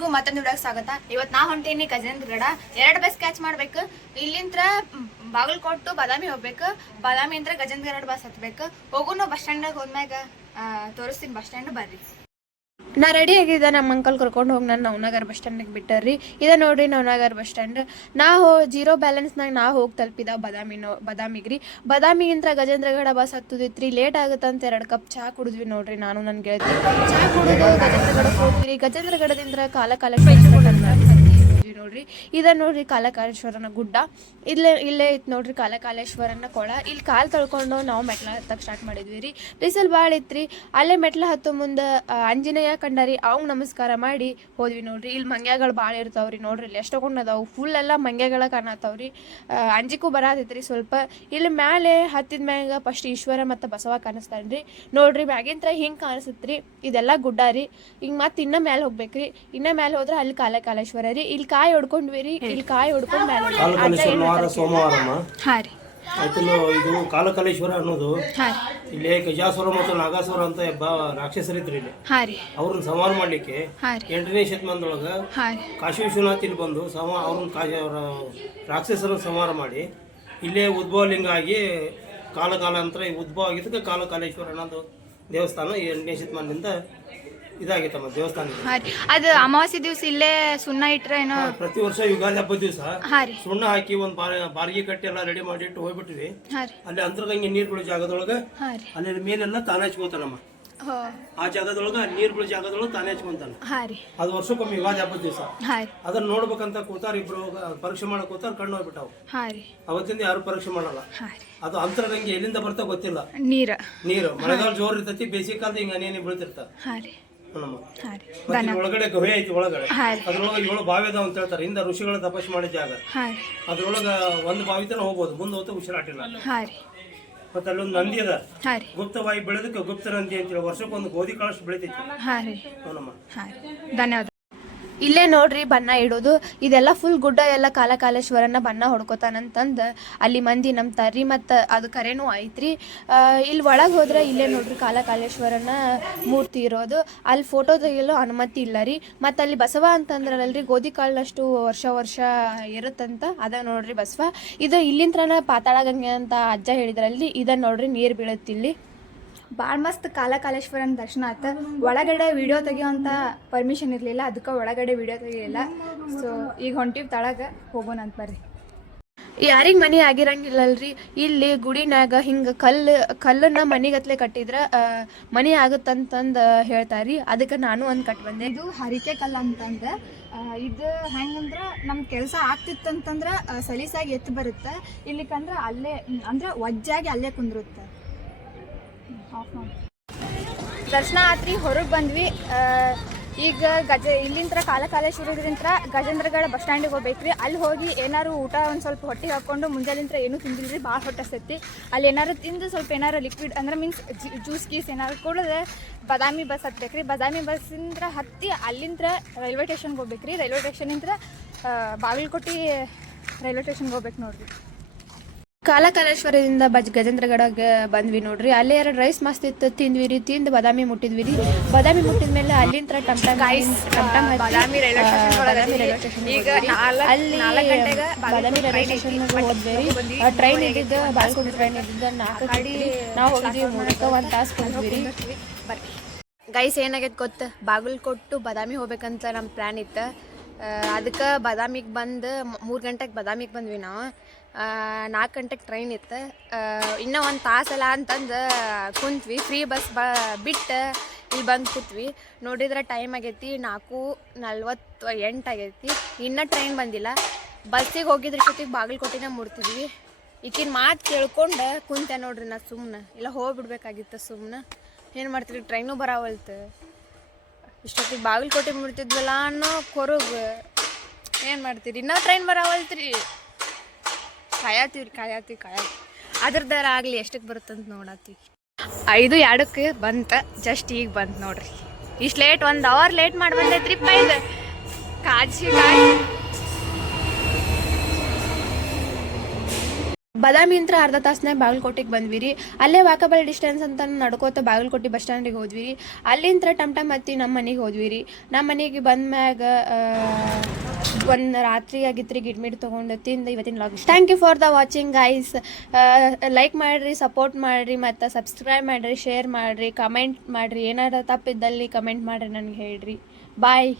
ಎಲ್ಲರಿಗೂ ಮತ್ತೊಂದು ವಿಡಿಯೋಗೆ ಸ್ವಾಗತ. ಇವತ್ತು ನಾ ಹೊಂಟೀನಿ ಗಜೇಂದ್ರಗಡ. 2 ಬಸ್ ಕ್ಯಾಚ್ ಮಾಡ್ಬೇಕು. ಇಲ್ಲಿಂದ ಬಾಗಲಕೋಟು ಬಾದಾಮಿ ಹೋಗ್ಬೇಕು. ಬಾದಾಮಿಯಿಂದ ಗಜೇಂದ್ರಗಡ ಬಸ್ ಹತ್ಬೇಕು. ಹೋಗುನು ಬಸ್ ಸ್ಟ್ಯಾಂಡ್ ಹೋದ್ಮ್ಯಾಗ ತೋರಿಸ್ತೀನಿ. ಬಸ್ ಸ್ಟ್ಯಾಂಡ್ ಬರ್ರಿ. ನಾ ರೆಡಿ ಆಗಿದ್ದೆ. ನಮ್ಮ ಅಂಕಲ್ ಕರ್ಕೊಂಡು ಹೋಗಿ ನಾನು ನವನಗರ್ ಬಸ್ ಸ್ಟ್ಯಾಂಡಿಗೆ ಬಿಟ್ಟಾರ್ರಿ. ಇದ ನೋಡ್ರಿ ನವನಗರ್ ಬಸ್ ಸ್ಟ್ಯಾಂಡ್. ಜೀರೋ ಬ್ಯಾಲೆನ್ಸ್ನಾಗ ನಾ ಹೋಗಿ ತಲುಪಿದ ಬಾದಾಮಿಗ್ರಿ. ಬಾದಾಮಿಗಿಂತ ಗಜೇಂದ್ರಗಡ ಬಸ್ ಹತ್ತುದಿತ್ರಿ. ಲೇಟ್ ಆಗುತ್ತಂತ 2 ಕಪ್ ಚಹಾ ಕುಡಿದ್ವಿ ನೋಡ್ರಿ. ನಾನು ನನ್ನ ಗೆಳತಿ ಚಹಾ ಕುಡಿದು ಗಜೇಂದ್ರಗಡಕ್ಕೆ ಹೋದ್ವಿ. ಗಜೇಂದ್ರಗಡದಿಂದ ನೋಡ್ರಿ. ಇದ ನೋಡ್ರಿ ಕಾಲಕಾಲೇಶ್ವರನ ಗುಡ್ಡ. ಇಲ್ಲೇ ಐತ್ ನೋಡ್ರಿ ಕಾಲಕಾಲೇಶ್ವರನ ಕೊಳ. ಇಲ್ಲಿ ಕಾಲ್ ತೊಳ್ಕೊಂಡು ನಾವು ಮೆಟ್ಲ ಹತ್ತಕ್ಕೆ ಸ್ಟಾರ್ಟ್ ಮಾಡಿದ್ವಿ ರೀ. ಬಿಸಿಲು ಭಾಳ ಇತ್ರಿ. ಅಲ್ಲೇ ಮೆಟ್ಲ ಹತ್ತೋ ಮುಂದೆ ಆಂಜನೇಯ ಕಂಡರಿ. ಅವಂಗೆ ನಮಸ್ಕಾರ ಮಾಡಿ ಹೋದ್ವಿ ನೋಡ್ರಿ. ಇಲ್ಲಿ ಮಂಗ್ಯಗಳು ಭಾಳ ಇರ್ತಾವ್ರಿ ನೋಡ್ರಿ. ಇಲ್ಲಿ ಎಷ್ಟೊಂದು ಅದಾವು. ಫುಲ್ ಎಲ್ಲ ಮಂಗ್ಯಗಳ ಕಾಣತ್ತಾವ್ರಿ. ಅಂಜಿಗೂ ಬರತೈತ್ರಿ ಸ್ವಲ್ಪ. ಇಲ್ಲಿ ಮ್ಯಾಲೆ ಹತ್ತಿದ ಮ್ಯಾಗ ಫಸ್ಟ್ ಈಶ್ವರ ಮತ್ತು ಬಸವ ಕಾಣಿಸ್ತಾನ್ರಿ ನೋಡ್ರಿ. ಮ್ಯಾಗಿಂತ್ರ ಹಿಂಗೆ ಕಾಣಿಸುತ್ರಿ. ಇದೆಲ್ಲ ಗುಡ್ಡ ರೀ. ಈಗ ಮತ್ತೆ ಇನ್ನೂ ಮ್ಯಾಲೆ ಹೋಗ್ಬೇಕ್ರಿ. ಇನ್ನೂ ಮ್ಯಾಲೆ ಹೋದ್ರೆ ಅಲ್ಲಿ ಕಾಲಕಾಲೇಶ್ವರ ರೀ. ಇಲ್ಲಿ ಕಾಯಿ ಹೊಡ್ಕೊಂಡ್ವಿ ರೀ. ಇಲ್ಲಿ ಕಾಯಿ ಹೊಡ್ಕೊಂಡು ಮ್ಯಾಲೆ ಸೋಮವಾರಮ್ಮ. ಹಾಂ ರೀ. ಇದು ಕಾಲಕಾಲೇಶ್ವರ ಅನ್ನೋದು ಇಲ್ಲಿ ಗಜಾಸುರ ಮತ್ತು ನಾಗಾಸುರ ಅಂತ ರಾಕ್ಷಸರಿದ್ರು ಇಲ್ಲಿ. ಅವ್ರನ್ನ ಸಂಹಾರ ಮಾಡ್ಲಿಕ್ಕೆ 8ನೇ ಶತಮಾನದೊಳಗ ಕಾಶಿ ವಿಶ್ವನಾಥ್ ಇಲ್ಲಿ ಬಂದು ಅವ್ರನ್ನ ರಾಕ್ಷಸರನ್ನ ಸಂಹಾರ ಮಾಡಿ ಇಲ್ಲೇ ಉದ್ಭವ ಲಿಂಗ ಆಗಿ ಕಾಲಾಂತರ ಉದ್ಭವ ಆಗಿದ್ದಕ್ಕೆ ಕಾಲಕಾಲೇಶ್ವರ ಅನ್ನೋದು ದೇವಸ್ಥಾನ 8ನೇ ಶತಮಾನದಿಂದ ಇದಾಗಿತ್ತಮ್ಮ ದೇವಸ್ಥಾನ. ಅದು ಅಮಾವಾಸ್ಯೆ ದಿವಸ ಇಲ್ಲೇ ಸುಣ್ಣ ಇಟ್ರೆ ಏನೋ ಪ್ರತಿ ವರ್ಷ ಯುಗಾದಿ ಹಬ್ಬದ ದಿವಸ ಸುಣ್ಣ ಹಾಕಿ ಒಂದ್ ಬಾರಿಗೆ ಕಟ್ಟಿ ಎಲ್ಲ ರೆಡಿ ಮಾಡಿ ಇಟ್ಟು ಹೋಗ್ಬಿಟ್ವಿ. ಅಲ್ಲಿ ಅಂತರ್ಗಂಗೆ ನೀರ್ ಬೀಳೋ ಜಾಗದೊಳಗ ಅಲ್ಲಿ ಮೀನೆಲ್ಲ ತಾನೇ ಹಚ್ಕೋತಾನಮ್ಮ. ಆ ಜಾಗದೊಳಗ ನೀರ್ ಬೀಳೋ ಜಾಗದೊಳಗ ತಾನೇ ಹಚ್ಕೊಂತಾನ. ಅದು ವರ್ಷಕ್ಕೊಮ್ಮೆ ಯುಗಾದಿ ಹಬ್ಬದ ದಿವಸ ಅದನ್ನ ನೋಡ್ಬೇಕಂತ ಕೂತಾರ. ಇಬ್ರು ಪರೀಕ್ಷೆ ಮಾಡಕ್ ಕೂತಾರ. ಕಣ್ಣು ಹೋಗ್ಬಿಟ್ಟಾವ. ಅವತ್ತಿಂದ ಯಾರು ಪರೀಕ್ಷೆ ಮಾಡಲ್ಲ. ಅದು ಅಂತರ್ಗಂಗೆ ಎಲ್ಲಿಂದ ಬರ್ತಾ ಗೊತ್ತಿಲ್ಲ. ನೀರು ಮಳೆಗಾಲ ಜೋರ್ ಇರ್ತೈತಿ. ಬೇಸಿಗೆ ಕಾಲದ ಹಿಂಗ ಹನಿ ಬೀಳ್ತಿರ್ತಾವ. ಒಳಗಡೆ ಗುಹೆ ಐತಿ. ಒಳಗಡೆ ಅದ್ರೊಳಗ 7 ಬಾವಿ ಅದಾವ ಅಂತ ಹೇಳ್ತಾರೆ. ಹಿಂದ ಋಷಿಗಳ ತಪಸ್ಸು ಮಾಡಿದ ಜಾಗ. ಅದ್ರೊಳಗ ಒಂದು ಬಾವಿ ತನ ಹೋಗ್ಬೋದು. ಮುಂದೆ ಹೋಗ್ತಾ ಉಸಿರಾಟಿಲ್ಲ. ಮತ್ತೆ ಅಲ್ಲೊಂದು ನಂದಿ ಅದ. ಗುಪ್ತವಾಗಿ ಬೆಳೆದಕ್ಕೆ ಗುಪ್ತ ನಂದಿ ಅಂತೇಳಿ ವರ್ಷಕ್ಕೊಂದು ಗೋಧಿ ಕಾಳಷ್ಟು ಬೆಳಿತೈತಿ. ಧನ್ಯವಾದ. ಇಲ್ಲೇ ನೋಡ್ರಿ ಬಣ್ಣ ಇಡೋದು. ಇದೆಲ್ಲ ಫುಲ್ ಗುಡ್ಡ ಎಲ್ಲ ಕಾಲಕಾಲೇಶ್ವರನ ಬಣ್ಣ ಹೊಡ್ಕೋತಾನಂತಂದು ಅಲ್ಲಿ ಮಂದಿ ನಂಬ್ತಾರ್ರಿ. ಮತ್ತು ಅದು ಕರೆನೂ ಐತ್ರಿ. ಇಲ್ಲಿ ಒಳಗೆ ಹೋದ್ರೆ ಇಲ್ಲೇ ನೋಡ್ರಿ ಕಾಲಕಾಲೇಶ್ವರನ ಮೂರ್ತಿ ಇರೋದು. ಅಲ್ಲಿ ಫೋಟೋ ತೆಗೆಯಲು ಅನುಮತಿ ಇಲ್ಲ ರೀ. ಮತ್ತು ಅಲ್ಲಿ ಬಸವ ಅಂತಂದ್ರಲ್ರಿ ಗೋಧಿ ಕಾಳಷ್ಟು ವರ್ಷ ಇರುತ್ತಂತ. ಅದ ನೋಡ್ರಿ ಬಸವ. ಇದು ಇಲ್ಲಿಂತ್ರನ ಪಾತಾಳ ಗಂಗೆ ಅಂತ ಅಜ್ಜ ಹೇಳಿದ್ರಲ್ಲಿ. ಇದನ್ನ ನೋಡ್ರಿ ನೀರು ಬೀಳುತ್ತಿಲ್ಲಿ. ಭಾಳ ಮಸ್ತ್ ಕಾಲಕಾಲೇಶ್ವರನ ದರ್ಶನ ಆಯ್ತು. ಒಳಗಡೆ ವಿಡಿಯೋ ತೆಗಿಯೋಂಥ ಪರ್ಮಿಷನ್ ಇರಲಿಲ್ಲ. ಅದಕ್ಕೆ ಒಳಗಡೆ ವಿಡಿಯೋ ತೆಗಿಲಿಲ್ಲ. ಸೊ ಈಗ ಹೊಂಟಿವಿ ತಳಗೆ. ಹೋಗೋಣ ಅಂತ ಬರ್ರಿ. ಯಾರಿಗೆ ಮನೆ ಆಗಿರಂಗಿಲ್ಲಲ್ರಿ. ಇಲ್ಲಿ ಗುಡಿನಾಗ ಹಿಂಗೆ ಕಲ್ಲನ್ನ ಮನೆಗತ್ಲೆ ಕಟ್ಟಿದ್ರೆ ಮನೆ ಆಗುತ್ತಂತಂದು ಹೇಳ್ತಾರ್ರಿ. ಅದಕ್ಕೆ ನಾನು ಒಂದು ಕಟ್ ಬಂದೆ. ಇದು ಹರಿಕೆ ಕಲ್ಲು ಅಂತಂದ್ರೆ ಇದು ಹೆಂಗಂದ್ರೆ ನಮ್ಮ ಕೆಲಸ ಆಗ್ತಿತ್ತಂತಂದ್ರೆ ಸಲೀಸಾಗಿ ಎತ್ತು ಬರುತ್ತೆ. ಇಲ್ಲಿಕಂದ್ರೆ ಅಲ್ಲೇ ಅಂದ್ರೆ ವಜ್ಜಾಗಿ ಅಲ್ಲೇ ಕುಂದಿರುತ್ತೆ. ದರ್ಶನ ಆತ್ರಿ. ಹೊರಗೆ ಬಂದ್ವಿ. ಈಗ ಇಲ್ಲಿಂದ ಕಾಲಕಾಲೇಶ್ವರದಿಂದ ಗಜೇಂದ್ರಗಡ ಬಸ್ ಸ್ಟ್ಯಾಂಡಿಗೆ ಹೋಗ್ಬೇಕ್ರಿ. ಅಲ್ಲಿ ಹೋಗಿ ಏನಾರು ಊಟ ಒಂದು ಸ್ವಲ್ಪ ಹೊಟ್ಟೆಗೆ ಹಾಕ್ಕೊಂಡು ಮುಂಜಾಲಿಂತ್ರ ಏನೂ ತಿಂದಿಲ್ರಿ. ಭಾಳ ಹೊಟ್ಟೆ ಹಸ್ತೈತಿ. ಅಲ್ಲಿ ಏನಾರು ತಿಂದು ಸ್ವಲ್ಪ ಏನಾರು ಲಿಕ್ವಿಡ್ ಅಂದ್ರೆ ಮೀನ್ಸ್ ಜ್ಯೂಸ್ ಗೀಸ್ ಏನಾರು ಕುಡಿದ್ರೆ ಬಾದಾಮಿ ಬಸ್ ಹತ್ಬೇಕ್ರಿ. ಬಾದಾಮಿ ಬಸ್ಸಿಂದ ಹತ್ತಿ ಅಲ್ಲಿಂದ ರೈಲ್ವೆ ಸ್ಟೇಷನ್ಗೆ ಹೋಗ್ಬೇಕ್ರಿ. ರೈಲ್ವೆ ಸ್ಟೇಷನಿಂದ ಬಾಗಲಕೋಟೆ ರೈಲ್ವೆ ಸ್ಟೇಷನ್ಗೆ ಹೋಗ್ಬೇಕು ನೋಡ್ರಿ. ಕಾಲಕಾಲೇಶ್ವರದಿಂದ ಗಜೇಂದ್ರಗಡಗೆ ಬಂದ್ವಿ ನೋಡ್ರಿ. ಅಲ್ಲೇ 2 ರೈಸ್ ಮಸ್ತ್ ಇತ್ತು. ತಿಂದ್ವಿ ರೀ. ತಿಂದು ಬಾದಾಮಿ ಮುಟ್ಟಿದ್ವಿ ರೀ. ಬಾದಾಮಿ ಮುಟ್ಟಿದ ಮೇಲೆ ಅಲ್ಲಿಂದ ಬಾದಾಮಿ ರೈಲ್ವೆ ಸ್ಟೇಷನ್ ಹೋದ್ವಿ ರೀ. ಟ್ರೈನ್ ಇದ್ದಿದ್ದು ಬಾಗಲಕೋಟೆ ಟ್ರೈನ್ ಇದ್ದಿದ್ದು 4 ನಾವು ಹೋಗಿದ್ವಿ. 1 ತಾಸು ಹೋದ್ವಿ ರೀ. ಗೈಸ್ ಏನಾಗೈತೆ ಗೊತ್ತು, ಬಾಗಲಕೋಟು ಬಾದಾಮಿ ಹೋಗ್ಬೇಕಂತ ನಮ್ಮ ಪ್ಲ್ಯಾನ್ ಇತ್ತು. ಅದಕ್ಕೆ ಬಾದಾಮಿಗೆ ಬಂದು 3 ಗಂಟೆಗೆ ಬಾದಾಮಿಗೆ ಬಂದ್ವಿ ನಾವು. 4 ಗಂಟೆಗೆ ಟ್ರೈನ್ ಇತ್ತು. ಇನ್ನೂ 1 ತಾಸಲ್ಲ ಅಂತಂದು ಕುಂತ್ವಿ. ಫ್ರೀ ಬಸ್ ಬಿಟ್ಟು ಇಲ್ಲಿ ಬಂದು ಕೂತ್ವಿ. ನೋಡಿದ್ರೆ ಟೈಮ್ ಆಗೈತಿ 4:48 ಆಗೈತಿ. ಇನ್ನೂ ಟ್ರೈನ್ ಬಂದಿಲ್ಲ. ಬಸ್ಸಿಗೆ ಹೋಗಿದ್ರ ಜೊತೆಗೆ ಬಾಗಲಕೋಟೆನ ಮುಡ್ತಿದ್ವಿ. ಈಕಿನ ಮಾತು ಕೇಳ್ಕೊಂಡು ಕುಂತೆ ನೋಡ್ರಿ. ನಾ ಸುಮ್ಮನೆ ಇಲ್ಲ ಹೋಗ್ಬಿಡ್ಬೇಕಾಗಿತ್ತು. ಸುಮ್ಮನೆ ಏನು ಮಾಡ್ತೀರಿ, ಟ್ರೈನು ಬರಾವಲ್ತು. ಇಷ್ಟೊತ್ತಿಗೆ ಬಾಗಲಕೋಟೆ ಮುಡ್ತಿದ್ವಲ್ಲ ಅನ್ನೋ ಕೊರಗು. ಏನು ಮಾಡ್ತೀರಿ, ಇನ್ನೂ ಟ್ರೈನ್ ಬರಾವಲ್ತ್ರಿ. ಕಾಯತ್ತೀವಿ. ಅದ್ರದ್ದಾರ ಆಗಲಿ ಎಷ್ಟಕ್ಕೆ ಬರುತ್ತಂತ ನೋಡತ್ತೀವಿ. 5:02ಕ್ಕೆ ಬಂತ. ಜಸ್ಟ್ ಈಗ ಬಂತು ನೋಡ್ರಿ. ಇಷ್ಟು ಲೇಟ್ 1 ಅವರ್ ಲೇಟ್ ಮಾಡಿ ಬಂದೈತ್ರಿಪ್ಪ. ಇದು ಕಾಜಿ ಬದಾಮಿಂತ್ರ ಅರ್ಧ ತಾಸನಾಗ ಬಾಗಲಕೋಟೆಗೆ ಬಂದ್ವಿ ರೀ. ಅಲ್ಲೇ ವಾಕಬಲ್ ಡಿಸ್ಟೆನ್ಸ್ ಅಂತ ನಡ್ಕೋತ ಬಾಗಲಕೋಟೆ ಬಸ್ ಸ್ಟ್ಯಾಂಡಿಗೆ ಹೋದ್ವಿ ರೀ. ಅಲ್ಲಿಂದ ಟಮ್ ಹತ್ತಿ ನಮ್ಮ ಮನೆಗೆ ಹೋದ್ವಿ ರೀ. ನಮ್ಮ ಮನೆಗೆ ಬಂದ ಮ್ಯಾಗ ಒಂದು ರಾತ್ರಿ ಆಗಿತ್ತು ರೀ. ಗಿಡ್ಮಿಡ್ ತೊಗೊಂಡು ತಿಂದು ಇವತ್ತಿನ vlog. Thank you for the watching guys. Like ಮಾಡಿರಿ, ಸಪೋರ್ಟ್ ಮಾಡಿರಿ, ಮತ್ತು ಸಬ್ಸ್ಕ್ರೈಬ್ ಮಾಡಿರಿ, ಶೇರ್ ಮಾಡಿರಿ, ಕಮೆಂಟ್ ಮಾಡಿರಿ. ಏನಾರ ತಪ್ಪಿದ್ದಲ್ಲಿ ಕಮೆಂಟ್ ಮಾಡಿರಿ, ನನಗೆ ಹೇಳ್ರಿ. ಬಾಯ್.